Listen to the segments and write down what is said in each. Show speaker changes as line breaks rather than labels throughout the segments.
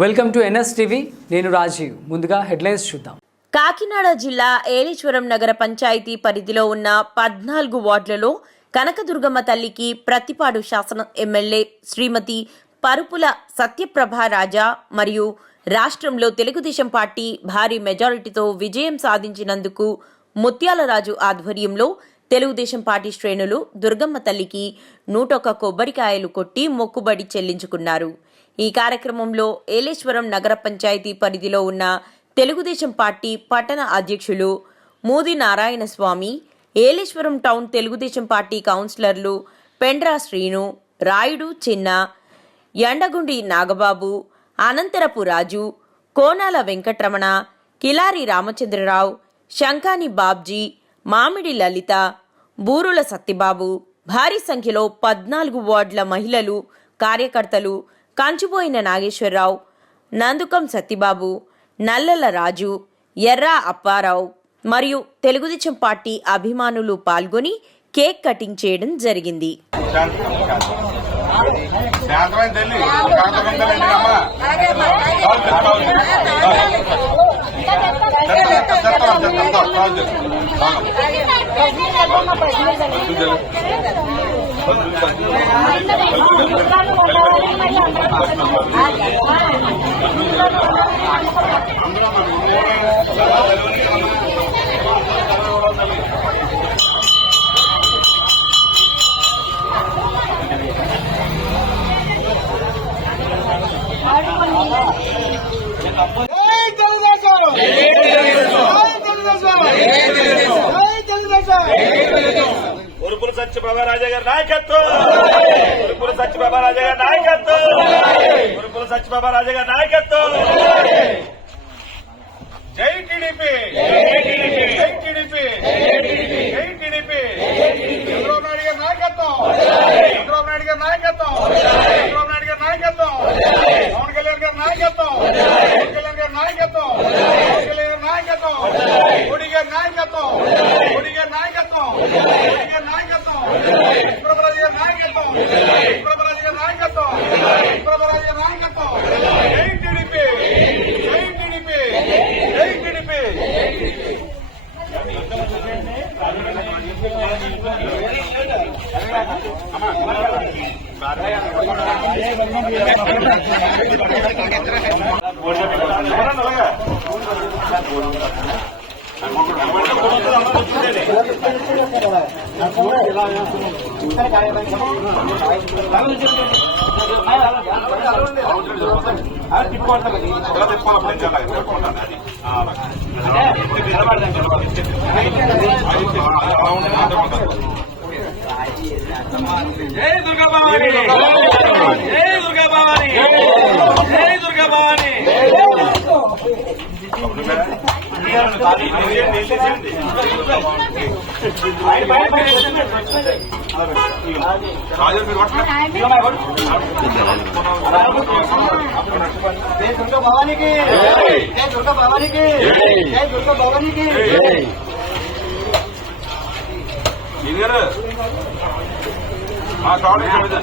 Welcome to NS TV. నేను రాజీవ్. ముందుగా headlines చూద్దాం.
కాకినాడ జిల్లా ఏలేశ్వరం నగర పంచాయతీ పరిధిలో ఉన్న పద్నాలుగు వార్డులలో కనకదుర్గమ్మ తల్లికి ప్రతిపాడు శాసన ఎమ్మెల్యే శ్రీమతి పరుపుల సత్యప్రభ రాజా మరియు రాష్ట్రంలో తెలుగుదేశం పార్టీ భారీ మెజారిటీతో విజయం సాధించినందుకు ముత్యాలరాజు ఆధ్వర్యంలో తెలుగుదేశం పార్టీ శ్రేణులు దుర్గమ్మ తల్లికి నూటొక్క కొబ్బరికాయలు కొట్టి మొక్కుబడి చెల్లించుకున్నారు. ఈ కార్యక్రమంలో ఏలేశ్వరం నగర పంచాయతీ పరిధిలో ఉన్న తెలుగుదేశం పార్టీ పట్టణ అధ్యక్షులు మూది నారాయణ స్వామి ఏలేశ్వరం టౌన్ తెలుగుదేశం పార్టీ కౌన్సిలర్లు పెండ్రా శ్రీను రాయుడు చిన్న ఎండగుండి నాగబాబు అనంతరపు రాజు కోనాల వెంకటరమణ కిలారి రామచంద్రరావు శంఖాని బాబ్జీ మామిడి లలిత బూరుల సత్తిబాబు భారీ సంఖ్యలో పద్నాలుగు వార్డుల మహిళలు కార్యకర్తలు కాంచిపోయిన నాగేశ్వరరావు నందుకం సత్తిబాబు నల్లల రాజు ఎర్రా అప్పారావు మరియు తెలుగుదేశం పార్టీ అభిమానులు పాల్గొని కేక్ కటింగ్ చేయడం జరిగింది.
Hey, Hey, శాంతమైన తల్లి అమ్మా ఉరుపుల సత్యబాబా రాజా గారి నాయకత్వం. ఉరుపుల సత్యబాబా రాజా గారి నాయకత్వం. ఉరుపుల సత్యబాబా రాజా గారి నాయకత్వం. జై టీడీపీ. జై టీడీపీ. జై టీడీపీ. చంద్రబాబు నాయుడు గారి నాయకత్వం. చంద్రబాబు నాయుడు గారి నాయకత్వం. చంద్రబాబు నాయుడు గారి నాయకత్వం. పవన్ కళ్యాణ్ గారి నాయకత్వం. తిప్పుకోవాలి తిప్పుకోవాలి జై దుర్గా భవాని! జై దుర్గా భవాని! జై దుర్గా భవాని!
జై దుర్గా భవానికి జై దుర్గా భవానికి జై భవానికి
ఆ కావాలి
అమ్మా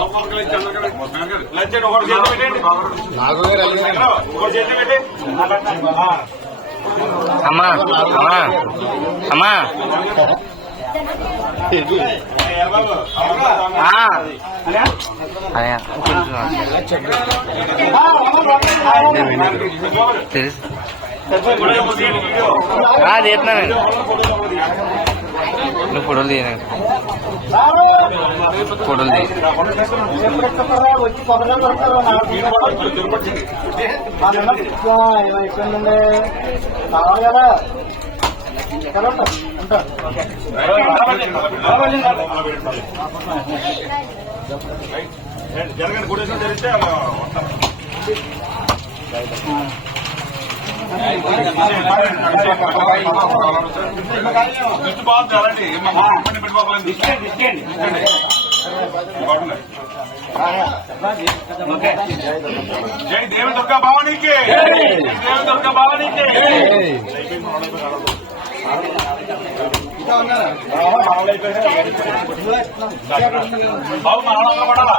తీస్తున్నాను నువ్వు ఫోటోలు తీయను ఫోటోలు
నువ్వు కొడతారు తీయ నుండి
జరగండి గుడి జరిగితే దృష్టి బాగుంది అలాంటి జై దేవి దుర్గా భవానీకి దేవి దుర్గా భవానీకి బాబు మనం పడాలా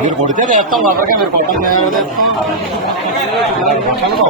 మీరు కొడితే వేస్తాం అందరికీ మీరు కొట్టం
చదువు